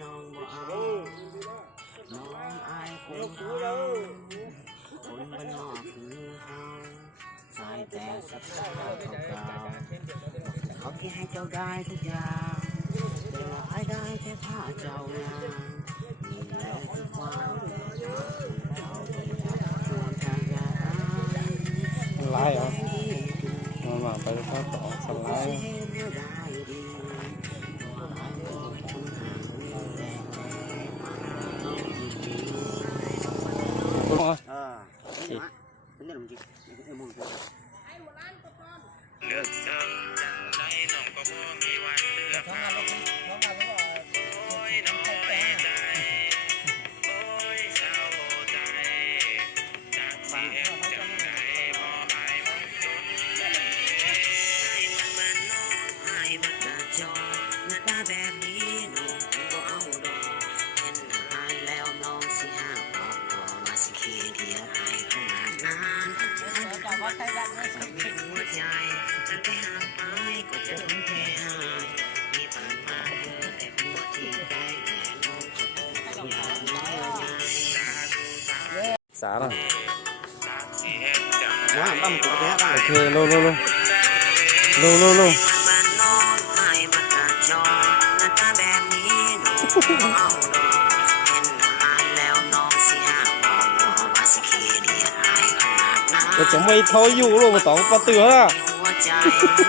น้องบ่เอาน้องอายคนเขาคนบ้านนอกคือเขาใส่แต่สภาพเก่าๆเขาที่ให้เจ้าได้ทุกอย่างแต่ว่าอายได้แค่ผ้าเจ้างานนี่แหละคือความแตกต่างเราชวนทางยาไล่เหรอมาไปข้าวต่อสไลด์เลือกเดิมจังไรน้องก็บ่มีวันเลือกเอาโอ้ยน้อยใจโอ้ยเศร้าใจจากสิเอ็มจังใดบ่อายมันจนให้มันบ้านนอกให้มันกระจอกหน้าตาแบบนี้น้องคงบ่เอาดอกเห็นอายแล้วน้องสิห้ามออกต่อมาสิขี้เกียจให้ขนาดนั้นไม่มีหัวใจจะไปหาไปก็จะทุ่มเทให้ที่ผ่านมาเธอแต่หัวที่ใจแน่น้องก็คงต้องยอมไม่ได้สาระน้าบ้ามกูไปฮะบ้าโอเคโลบ้านนอกให้มันกระจอกหน้าตาแบบนี้น้องคงบ่เอาดอกเห็นอายแล้วน้องสิห้ามออกต่อมาสิขี้เกียจให้ขนาดนั้นก็จะไม่เท่าอยู่ลูกมาต้องปะเตือละหัวใจ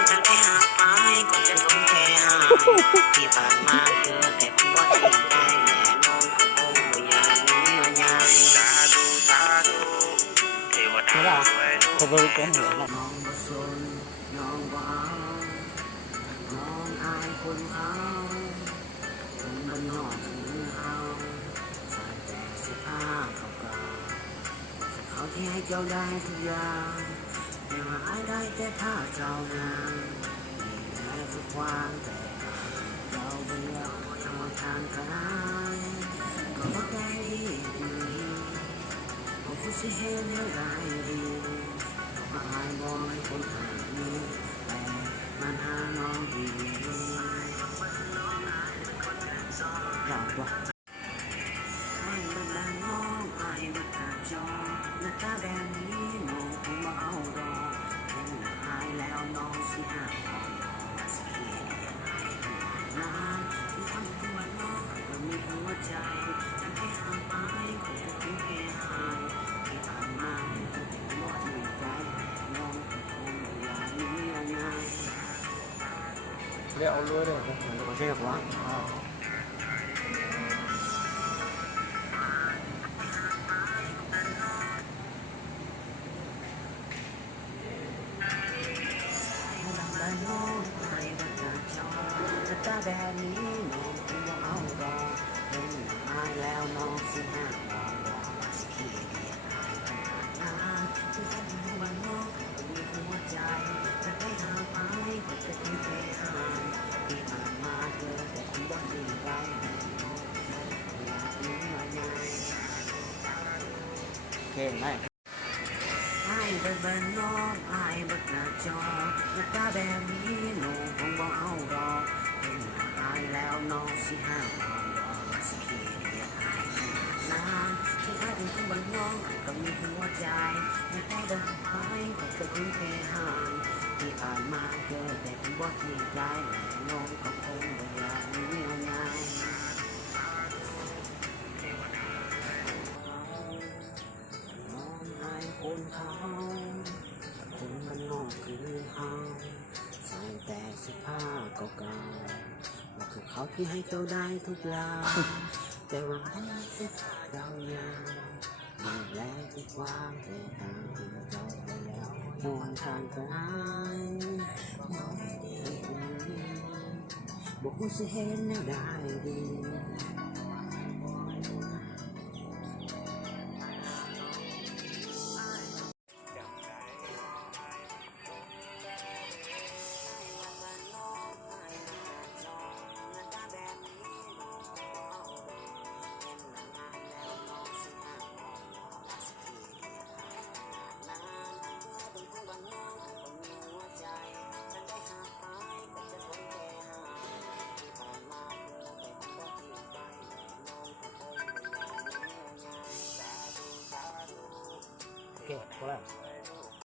จะไปหาไปก็จะทุ่มเทให้ที่ผ่านมาเธอแต่หัวที่ใจแน่น้องก็คงไม่อยากมีเยื่อใยสาธุเทวดาช่วยเขาไปรู้กันเหรอน้องบ่สนน้องบ่เอาน้องอายคนเขาคนบ้านนอกคือเขาใส่แต่เสื้อผ้าเก่าๆเขาที่ให้เจ้าได้ทุกอย่างแต่ว่าอายได้แต่ผ้าเจ้างามนี่แหละคือความแตกต่างเจ้าเบื่อทางทางกายก็บ่ได้ดีบ่คิดสิเห็นแล้วได้ดีว่าอายบ่ให้คนหานี้แต่มันหาน้องดีอยากว่าให้มันบ้านน้องให้มันกระจอกหน้าตาแบบนี้น้องคงบ่เอาดอกเห็นอายแล้วน้องสิห้ามออกมาสิเกียจให้ขนาดนั้นที่ทำตัวน้องก็มีหัวใจจะให้หาไปก็จะทุ่มเทให้ที่ผ่านมาแต่หัวที่ใจน้องก็คงไม่อยากมีอะไร เรียกเอาเลยเลย ก็ใช่หรอกวะตาแบบนี้น้องคงบ่เอาดอกเห็นอายแล้วน้องสิห้ามออกดอกว่าสิขี้เกียจให้ขนาดนั้นที่ทำให้บ้านนอกก็มีหัวใจจะไปหาไปก็จะทุ่มเทให้ที่ผ่านมาเจอแต่คนบ่ดีใจอยากมีอะไรโอเคได้อายบ้านนอกอายบักกระจอกหน้าตาแบบนี้น้องคงบ่เอาดอกเห็นอายแล้วน้องสิห้ามเอาดอกว่าสิขี้เกียจให้ขนาดนั้นที่อายเป็นคนบ้านนอกก็มีหัวใจไม่ได้เดินไปก็จะทุ่มเทให้ที่ผ่านมาเจอแต่คนบ่จริงใจและน้องก็คงบ่อยากมีอะไรน้องอายคนเขาคนบ้านนอกคือเขาใส่แต่เสื้อผ้าเก่าๆว่าคือเขาที่ให้เจ้าได้ทุกอย่างแต่ว่าเรายังมีแรงอีกความแต่ทางที่เราไปแล้วมองทางไกลมองดีบอกว่าสิเห็นแล้วได้ดี เคพอแล้ว